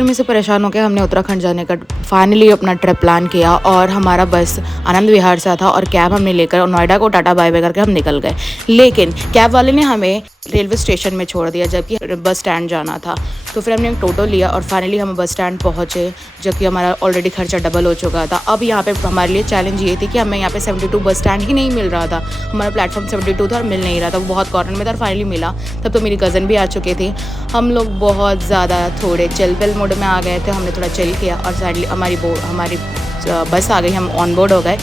गर्मी से परेशान होकर हमने उत्तराखंड जाने का फाइनली अपना ट्रिप प्लान किया और हमारा बस आनंद विहार से था और कैब हमने लेकर नोएडा को टाटा बाय बाय करके हम निकल गए। लेकिन कैब वाले ने हमें रेलवे स्टेशन में छोड़ दिया जबकि बस स्टैंड जाना था। तो फिर हमने एक टोटो लिया और फाइनली हम बस स्टैंड पहुँचे, जबकि हमारा ऑलरेडी खर्चा डबल हो चुका था। अब यहाँ पे हमारे लिए चैलेंज ये थी कि हमें यहाँ पे 72 बस स्टैंड ही नहीं मिल रहा था। हमारा प्लेटफॉर्म 72 था और मिल नहीं रहा था, वो बहुत कॉर्नर में था और फाइनली मिला। तब तो मेरी कज़न भी आ चुकी थी। हम लोग बहुत ज़्यादा थोड़े चिल पिल मोड में आ गए थे, हमने थोड़ा चिल किया और साइडली हमारी बस आ गई, हम ऑन बोर्ड हो गए।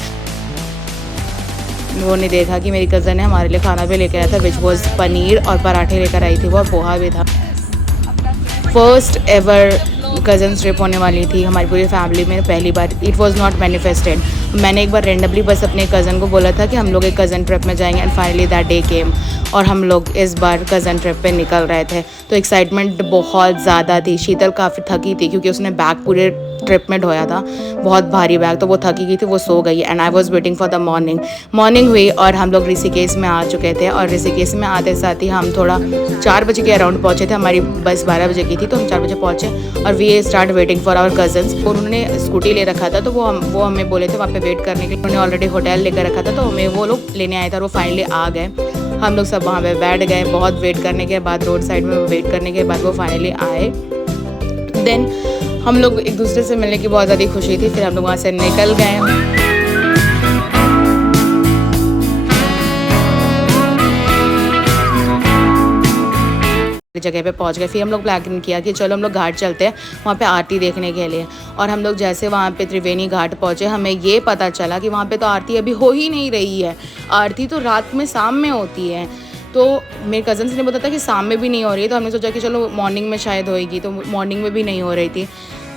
वो ने देखा कि मेरी कज़न ने हमारे लिए खाना भी लेकर आया था, विच वॉज पनीर और पराठे लेकर आई थी वो, और पोहा भी था। फर्स्ट एवर कज़न्स ट्रिप होने वाली थी हमारी पूरी फैमिली में, पहली बार। It was not manifested. मैंने एक बार रेंडमली बस अपने कज़न को बोला था कि हम लोग एक कज़न ट्रिप में जाएंगे एंड फाइनली दैट डे केम और हम लोग इस बार कज़न ट्रिप पे निकल रहे थे। तो एक्साइटमेंट बहुत ज़्यादा थी। शीतल काफ़ी थकी थी क्योंकि उसने बैग पूरे ट्रिप में ढोया था, बहुत भारी बैग, तो वो थकी गई थी, वो सो गई and I was waiting for the morning हुई और हम लोग ऋषिकेश में आ चुके थे। और ऋषिकेश में आते साथ ही हम थोड़ा 4 बजे के अराउंड पहुँचे थे। हमारी बस 12 बजे की थी तो हम 4 बजे पहुँचे और we start waiting for our cousins. उन्होंने स्कूटी ले रखा था तो वो हमें बोले थे वहाँ पे वेट करने के लिए। उन्होंने ऑलरेडी होटल लेकर रखा था तो हमें वो लोग लेने आए थे और वो फाइनली आ गए। हम लोग सब वहाँ पे बैठ गए, बहुत वेट करने के बाद, रोड साइड में वेट करने के बाद वो फाइनली आए। देन हम लोग एक दूसरे से मिलने की बहुत ज़्यादा खुशी थी। फिर हम लोग वहाँ से निकल गए। जगह पे पहुंच गए। फिर हम लोग प्लान किया कि चलो हम लोग घाट चलते हैं वहाँ पे आरती देखने के लिए। और हम लोग जैसे वहाँ पे त्रिवेणी घाट पहुँचे, हमें ये पता चला कि वहाँ पे तो आरती अभी हो ही नहीं रही है। आरती तो रात में शाम में होती है। तो मेरे कज़न्स ने बताया था कि शाम में भी नहीं हो रही है, तो हमने सोचा कि चलो मॉर्निंग में शायद होएगी, तो मॉर्निंग में भी नहीं हो रही थी।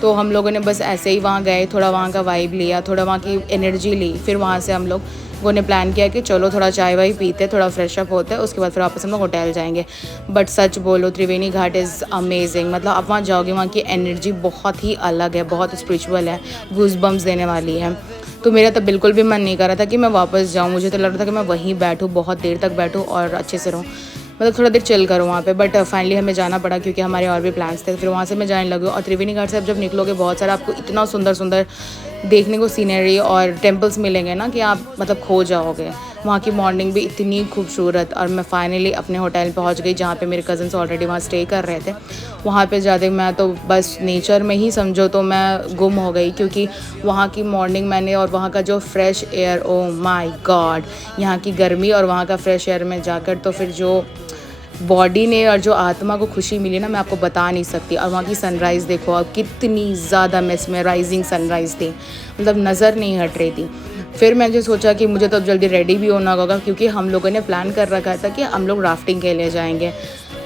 तो हम लोगों ने बस ऐसे ही वहाँ गए, थोड़ा वहाँ का वाइब लिया, थोड़ा वहाँ की एनर्जी ली। फिर वहाँ से हम लोगों ने प्लान किया कि चलो थोड़ा चाय वाय पीते, थोड़ा फ्रेश अप होते हैं, उसके बाद फिर वापस हम लोग होटल जाएंगे। बट सच बोलो त्रिवेणी घाट इज़ अमेजिंग। मतलब आप वहाँ जाओगे, वहाँ की एनर्जी बहुत ही अलग है, बहुत स्पिरिचुअल है, गूज बम्स देने वाली है। तो मेरा तो बिल्कुल भी मन नहीं कर रहा था कि मैं वापस जाऊँ। मुझे तो लग रहा था कि मैं वहीं बैठूँ, बहुत देर तक बैठूँ और अच्छे से रहूँ, मतलब थोड़ा देर चिल करूँ वहाँ पे। बट फाइनली हमें जाना पड़ा क्योंकि हमारे और भी प्लान्स थे। फिर वहाँ से मैं जाने लगी और त्रिवेणी घाट से अब जब निकलोगे बहुत सारा आपको इतना सुंदर सुंदर देखने को सीनरी और टेम्पल्स मिलेंगे ना कि आप मतलब खो जाओगे। वहाँ की मॉर्निंग भी इतनी खूबसूरत। और मैं फाइनली अपने होटल पहुँच गई जहाँ पे मेरे कज़न्स ऑलरेडी वहाँ स्टे कर रहे थे। वहाँ पे जाते मैं तो बस नेचर में ही समझो तो मैं गुम हो गई, क्योंकि वहाँ की मॉर्निंग मैंने और वहाँ का जो fresh air, oh my God, यहाँ की गर्मी और वहाँ का फ्रेश एयर में जाकर तो फिर जो बॉडी ने और जो आत्मा को खुशी मिली ना, मैं आपको बता नहीं सकती। और वहाँ की सनराइज़ देखो अब, कितनी ज़्यादा मेस्मराइजिंग सनराइज़ थी, मतलब नज़र नहीं हट रही थी। फिर मैंने सोचा कि मुझे तो अब जल्दी रेडी भी होना होगा क्योंकि हम लोगों ने प्लान कर रखा था कि हम लोग राफ्टिंग के लिए जाएंगे।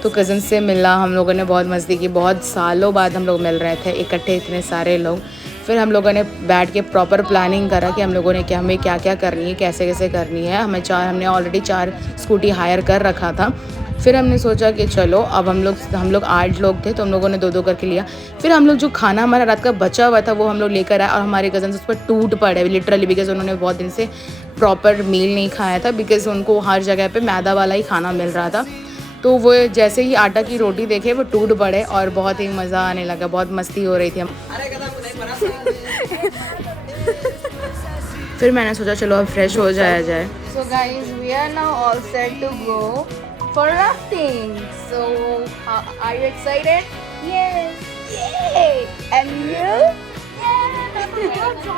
तो कज़न से मिला, हम लोगों ने बहुत मस्ती की, बहुत सालों बाद हम लोग मिल रहे थे इकट्ठे इतने सारे लोग। फिर हम लोगों ने बैठ के प्रॉपर प्लानिंग करा कि हम लोगों ने हमें क्या क्या करनी है, कैसे कैसे करनी है। हमने ऑलरेडी 4 स्कूटी हायर कर रखा था। फिर हमने सोचा कि चलो अब हम लोग 8 लोग थे तो हम लोगों ने 2-2 करके लिया। फिर हम लोग जो खाना हमारा रात का बचा हुआ था वो हम लोग लेकर आए और हमारे कज़न्स उस पर टूट पड़े लिटरली, बिकॉज उन्होंने बहुत दिन से प्रॉपर मील नहीं खाया था, बिकॉज उनको हर जगह पे मैदा वाला ही खाना मिल रहा था। तो वो जैसे ही आटा की रोटी देखे वो टूट पड़े और बहुत ही मज़ा आने लगा, बहुत मस्ती हो रही थी हम। फिर मैंने सोचा चलो अब फ्रेश हो जाया जाए। So guys, we are now all set to go for rafting. So are you excited? Yes. Yay! And you? Yeah.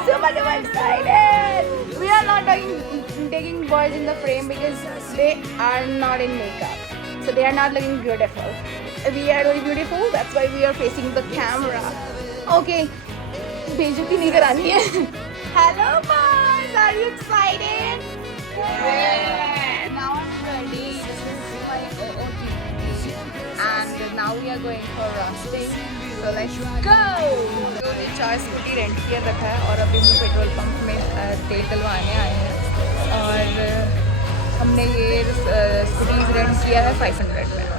So much excited. We are not taking boys in the frame because they are not in makeup. So they are not looking beautiful. We are very beautiful. That's why we are facing the camera. Okay. बेइज्जती नहीं करानी है. Hello boys, are you excited? Yeah. Now I'm ready. This is my OOTD. And now we are going for rafting. So let's go. तो हमने 4 scooty rent किया रखा है और अभी हम लोग पेट्रोल पंप में तेल डलवाने आए हैं। और हमने ये स्कूटीज़ रेंट किया है 500 में।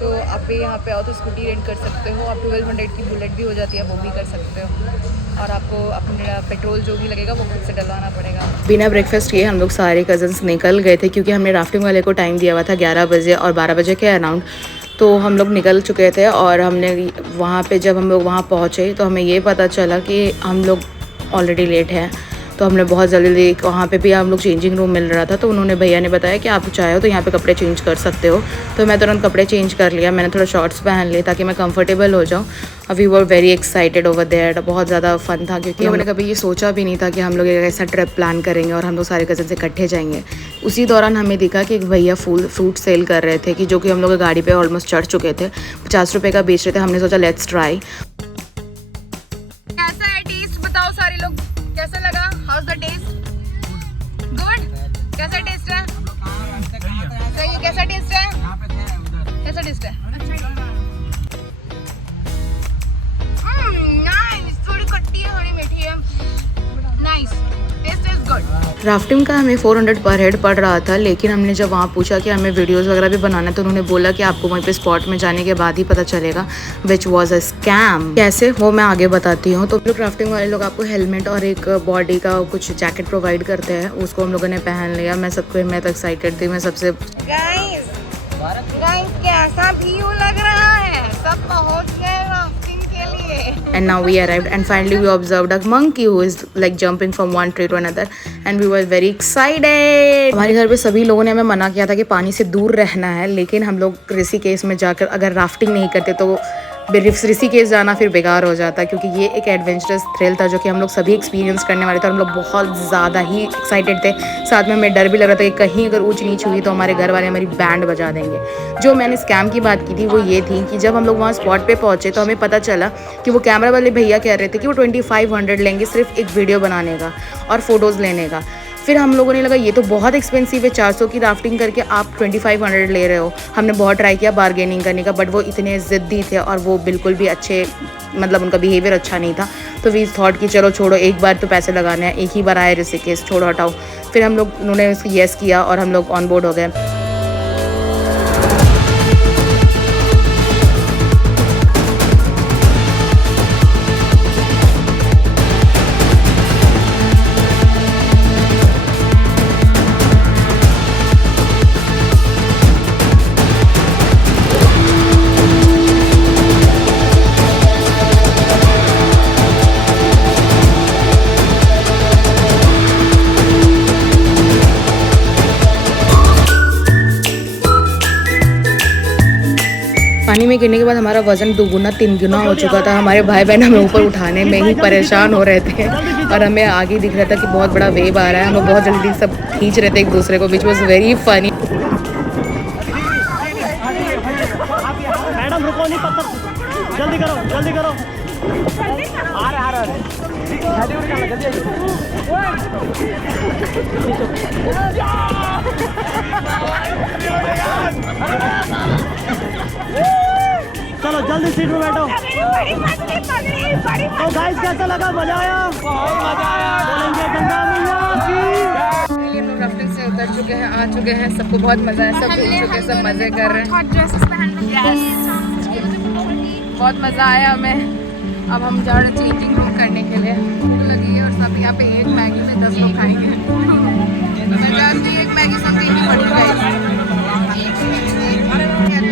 तो आप भी यहाँ पे आओ तो स्कूटी रेंट कर सकते हो। आप 1200 की बुलेट भी हो जाती है, वो भी कर सकते हो। और आपको अपना पेट्रोल जो भी लगेगा वो खुद से डलवाना पड़ेगा। बिना ब्रेकफास्ट किए हम लोग सारे कज़न्स निकल गए थे क्योंकि हमने राफ्टिंग वाले को टाइम दिया हुआ था 11 बजे और 12 बजे के अराउंड। तो हम लोग निकल चुके थे और हमने वहाँ पे जब हम लोग वहाँ पहुँचे तो हमें ये पता चला कि हम लोग ऑलरेडी लेट हैं। तो हमने बहुत जल्दी वहाँ पे भी हम लोग चेंजिंग रूम मिल रहा था, तो उन्होंने भैया ने बताया कि आप चाहे हो तो यहाँ पे कपड़े चेंज कर सकते हो। तो मैं तुरंत कपड़े चेंज कर लिया, मैंने थोड़ा शॉर्ट्स पहन लिए ताकि मैं कंफर्टेबल हो जाऊँ। We were very excited over there, बहुत ज़्यादा फन था क्योंकि हम लोगों ने कभी ये सोचा भी नहीं था कि हम लोग एक ऐसा ट्रिप प्लान करेंगे और हम लोग सारे कज़न इकट्ठे जाएंगे। उसी दौरान हमें दिखा कि एक भैया फ्रूट सेल कर रहे थे कि जो कि हम लोग गाड़ी पर ऑलमोस्ट चढ़ चुके थे, 50 रुपये का बेच रहे थे। हमने सोचा लेट्स ट्राई। कैसा है टेस्ट बताओ सारे लोग, कैसा लगा? How's the taste? गुड। कैसा टेस्ट है? सही है। कैसा टेस्ट है? कैसा टेस्ट है? नाइस, थोड़ी खट्टी है थोड़ी मीठी है। Nice, taste is good. Rafting का हमें 400 पर हेड पड़ रहा था, लेकिन हमने जब वहाँ पूछा कि हमें वीडियोस वगैरह भी बनाना है तो उन्होंने बोला कि आपको वहीं पे स्पॉट में जाने के बाद ही पता चलेगा, विच वाज अ स्कैम। कैसे वो मैं आगे बताती हूँ। तो लोग राफ्टिंग वाले लोग आपको हेलमेट और एक बॉडी का कुछ जैकेट प्रोवाइड करते हैं, उसको हम लोगों ने पहन लिया। मैं तो एक्साइटेड थी, मैं सबसे गाइस कैसा व्यू लग रहा है, सब पहुंच गए राफ्टिंग के लिए। And now we arrived and finally we observed a monkey who is like jumping from one tree to another and we were very excited। हमारे घर पे सभी लोगों ने हमें मना किया था कि पानी से दूर रहना है, लेकिन हम लोग ऋषिकेश में जाकर अगर राफ्टिंग नहीं करते तो ऋषिकेश जाना फिर बेकार हो जाता, क्योंकि ये एक एडवेंचरस थ्रिल था जो कि हम लोग सभी एक्सपीरियंस करने वाले थे और हम लोग बहुत ज़्यादा ही एक्साइटेड थे। साथ में हमें डर भी लग रहा था कि कहीं अगर ऊंच नीच हुई तो हमारे घर वाले हमारी बैंड बजा देंगे। जो मैंने स्कैम की बात की थी वो ये थी कि जब हम लोग वहाँ स्पॉट पे पहुँचे तो हमें पता चला कि वो कैमरा वाले भैया कह रहे थे कि वो 2500 लेंगे सिर्फ एक वीडियो बनाने का और फोटोज़ लेने का। फिर हम लोगों ने लगा ये तो बहुत एक्सपेंसिव है, 400 की राफ्टिंग करके आप 2500 ले रहे हो। हमने बहुत ट्राई किया बार्गेनिंग करने का, बट वो इतने ज़िद्दी थे और वो बिल्कुल भी अच्छे, मतलब उनका बिहेवियर अच्छा नहीं था। तो वी थॉट कि चलो छोड़ो, एक बार तो पैसे लगाने हैं, एक ही बार आए ऋषिकेश, छोड़ो हटाओ। फिर हम लोग उन्होंने उसको येस किया और हम लोग ऑन बोर्ड हो गए। पानी में गिरने के बाद हमारा वजन 2 गुना 3 गुना हो चुका था। हमारे भाई बहन हमें ऊपर उठाने में ही परेशान हो रहे थे और हमें आगे दिख रहा था कि बहुत बड़ा वेव आ रहा है। हम लोग बहुत जल्दी सब खींच रहे थे एक दूसरे को, which was very funny. Madam रुको नहीं, पत्थर जल्दी करो जल्दी करो। आ रहे चलो जल्दी सीट में बैठो। तो गाइस कैसा लगा? मजा आया? बोलेंगे गंगा मैया की। हम लोग राफ्टिंग से उतर चुके हैं, आ चुके हैं, सबको बहुत मजा है, सब घूम चुके हैं, सब मजे कर रहे हैं। बहुत मजा आया हमें। अब हम जा रहे हैं चेंजिंग रूम करने के लिए, लगी है और सब यहाँ पे एक मैगी में 10 लोग खाएंगे। मैं जानती हूँ एक मैगी सब तीन ही पड़ी गई।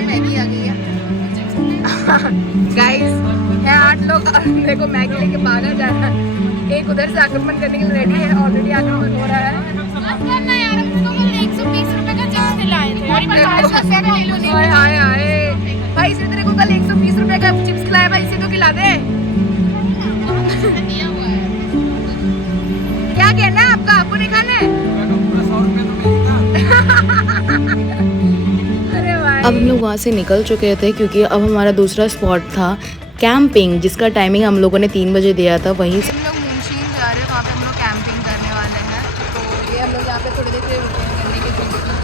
मैगी आ गई है गाइस, है 8 लोग और मेरे को मैगी लेके भागा जाना है। एक उधर से आक्रमण करने के लिए रेडी है, ऑलरेडी आक्रमण हो रहा है। हाय हाय भाई, इसे तेरे को कल 120 रुपए का चिप्स खिलाया भाई, इसे तो खिला दे। क्या कहना है आपका? आपको नहीं खाना है? अब हम लोग वहाँ से निकल चुके थे क्योंकि अब हमारा दूसरा स्पॉट था कैंपिंग, जिसका टाइमिंग हम लोगों ने 3 बजे दिया था। वहीं से हम लोग मुंशीन जा रहे हैं, वहाँ पे हम लोग कैंपिंग करने वाले हैं। तो ये हम लोग यहाँ पे थोड़ी देर के लिए रुके हैं करने के लिए।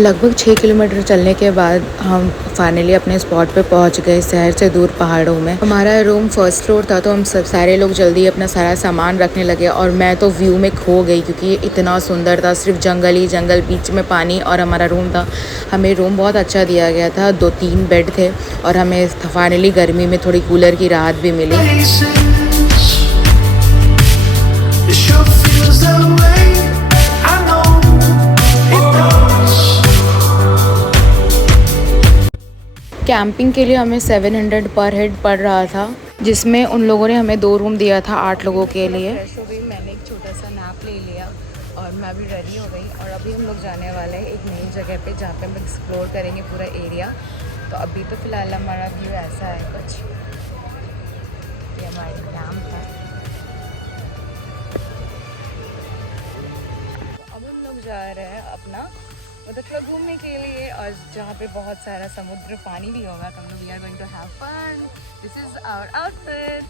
लगभग 6 किलोमीटर चलने के बाद हम फाइनली अपने स्पॉट पे पहुंच गए, शहर से दूर पहाड़ों में। हमारा रूम फर्स्ट फ्लोर था, तो हम सारे लोग जल्दी अपना सारा सामान रखने लगे और मैं तो व्यू में खो गई क्योंकि ये इतना सुंदर था, सिर्फ जंगल ही जंगल, बीच में पानी और हमारा रूम था। हमें रूम बहुत अच्छा दिया गया था, 2-3 बेड थे और हमें फाइनली गर्मी में थोड़ी कूलर की राहत भी मिली। कैंपिंग के लिए हमें 700 पर हेड पड़ रहा था, जिसमें उन लोगों ने हमें 2 रूम दिया था 8 लोगों के लिए। फ्रेश हो गई, मैंने एक छोटा सा नैप ले लिया और मैं भी रेडी हो गई और अभी हम लोग जाने वाले हैं एक नई जगह पे जहाँ पे हम एक्सप्लोर करेंगे पूरा एरिया। तो अभी तो फ़िलहाल हमारा व्यू ऐसा है कुछ, ये हमारा कैंप है। अब हम लोग जा रहे हैं अपना मतलब घूमने के लिए और जहाँ पे बहुत सारा समुद्र पानी भी होगा, तो हम लोग we are going to have fun. This is our outfit.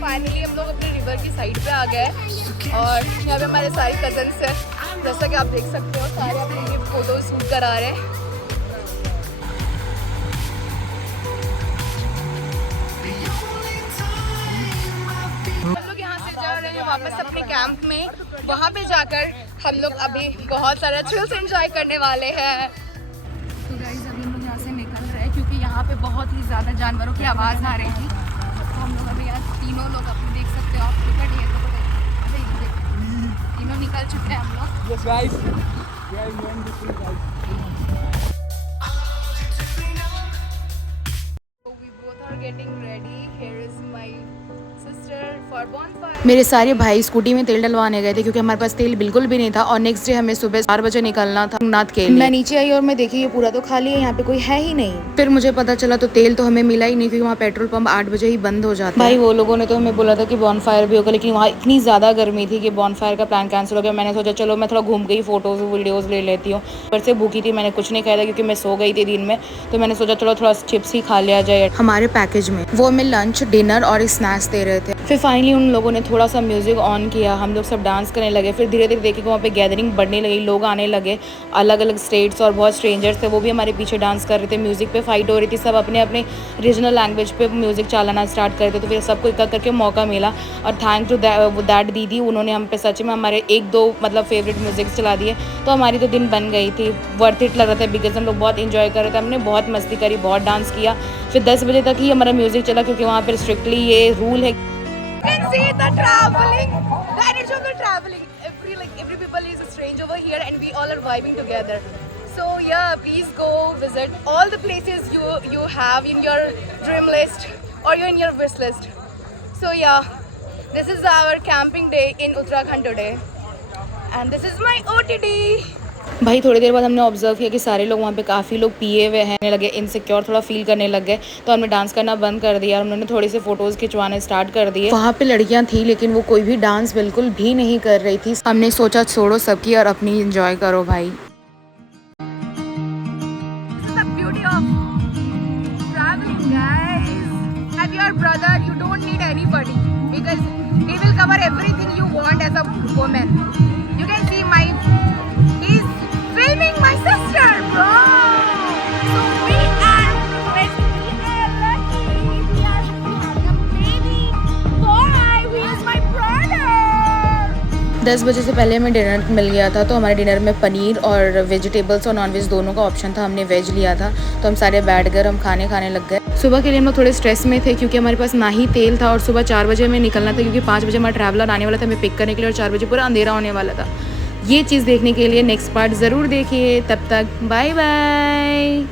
Finally हम लोग अपने रिवर की साइड पे आ गए और यहाँ पे हमारे सारे कजन्स हैं, जैसा कि आप देख सकते हो, सारे अपने फोटो शूट करा रहे हैं। हम लोग यहाँ से जा रहे हैं वापस अपने कैंप में, वहाँ पे जाकर हम लोग अभी बहुत सारा थ्रिल्स एंजॉय करने वाले हैं। तो गाइस अभी हम लोग यहाँ से निकल रहे हैं क्योंकि यहाँ पे बहुत ही ज़्यादा जानवरों की आवाज़ आ रही थी। तो हम लोग अभी यहाँ तीनों लोग अपने देख सकते हो आप, टिकट ये तीनों निकल चुके हैं हम लोग। Yes guys, we are enjoying this thing guys. So we both are getting ready. Here is my sister for bonfire. मेरे सारे भाई स्कूटी में तेल डलवाने गए थे क्योंकि हमारे पास तेल बिल्कुल भी नहीं था और नेक्स्ट डे हमें सुबह 4 बजे निकलना था नाथ के लिए। मैं नीचे आई और मैं देखी ये पूरा तो खाली है, यहाँ पे कोई है ही नहीं। फिर मुझे पता चला तो तेल तो हमें मिला ही नहीं क्योंकि वहाँ पेट्रोल पंप 8 बजे ही बंद हो जाता है। भाई वो लोगों ने तो हमें बोला था कि बॉनफायर भी होगा, लेकिन वहाँ इतनी ज़्यादा गर्मी थी कि बॉनफायर का प्लान कैंसिल हो गया। मैंने सोचा चलो मैं थोड़ा घूम गई, फोटोज़ वीडियोज़ ले लेती हूँ। पर से भूखी थी, मैंने कुछ नहीं खाया था क्योंकि मैं सो गई थी दिन में, तो मैंने सोचा चलो थोड़ा चिप्स ही खा लिया जाए। हमारे पैकेज में वो हमें लंच, डिनर और स्नैक्स दे रहे थे। फिर फाइनली उन लोगों ने थोड़ा सा म्यूजिक ऑन किया, हम लोग सब डांस करने लगे। फिर धीरे धीरे देखे कि वहाँ पे गैदरिंग बढ़ने लगी, लोग आने लगे, अलग अलग स्टेट्स और बहुत स्ट्रेंजर्स थे, वो भी हमारे पीछे डांस कर रहे थे। म्यूज़िक पे फाइट हो रही थी, सब अपने अपने रीजनल लैंग्वेज पे म्यूज़िक चलाना स्टार्ट कर थे। तो फिर सबको एक करके मौका मिला और थैंक टू दैट दीदी, उन्होंने हम पे सच में हमारे 1-2 मतलब फेवरेट म्यूज़िक चला दिए। तो हमारी तो दिन बन गई थी, वर्थ इट लग रहा था बिकॉज हम लोग बहुत इंजॉय कर रहे थे, हमने बहुत मस्ती करी, बहुत डांस किया। फिर 10 बजे तक ही हमारा म्यूज़िक चला क्योंकि वहाँ पर स्ट्रिक्टली ये रूल है। You can see the traveling, the energy of the traveling. Every people is strange over here, and we all are vibing together. So yeah, please go visit all the places you have in your dream list or you're in your wish list. So yeah, this is our camping day in Uttarakhand today, and this is my OTD. भाई थोड़ी देर बाद हमने observe किया कि सारे लोग वहाँ पे काफ़ी लोग पिए हुए हैं लगे, इनसिक्योर थोड़ा फील करने लग गए। तो हमने डांस करना बंद कर दिया और उन्होंने थोड़ी से फोटोज़ खिंचवाने स्टार्ट कर दिए। वहाँ पे लड़कियाँ थी लेकिन वो कोई भी डांस बिल्कुल भी नहीं कर रही थी। हमने सोचा छोड़ो सबकी और अपनी इंजॉय करो भाई। The beauty of traveling, guys. Have your brother, you don't need anybody because he will cover everything you want as a woman. You can see he's filming my sister, bro. So we are lucky. We are having a baby boy who is my brother. 10 बजे से पहले हमें dinner मिल गया था, तो हमारे dinner में पनीर और वेजिटेबल्स और नॉनवेज दोनों का ऑप्शन था। हमने वेज लिया था, तो हम सारे बैठ कर हम खाने लग गए। सुबह के लिए हम लोग थोड़े स्ट्रेस में थे क्योंकि हमारे पास ना ही तेल था और सुबह 4 बजे हमें निकलना था क्योंकि 5 बजे हमारा ट्रैवलर आने वाला था हमें पिक करने के लिए और 4 बजे पूरा अंधेरा होने वाला था। ये चीज़ देखने के लिए नेक्स्ट पार्ट ज़रूर देखिए। तब तक बाय बाय।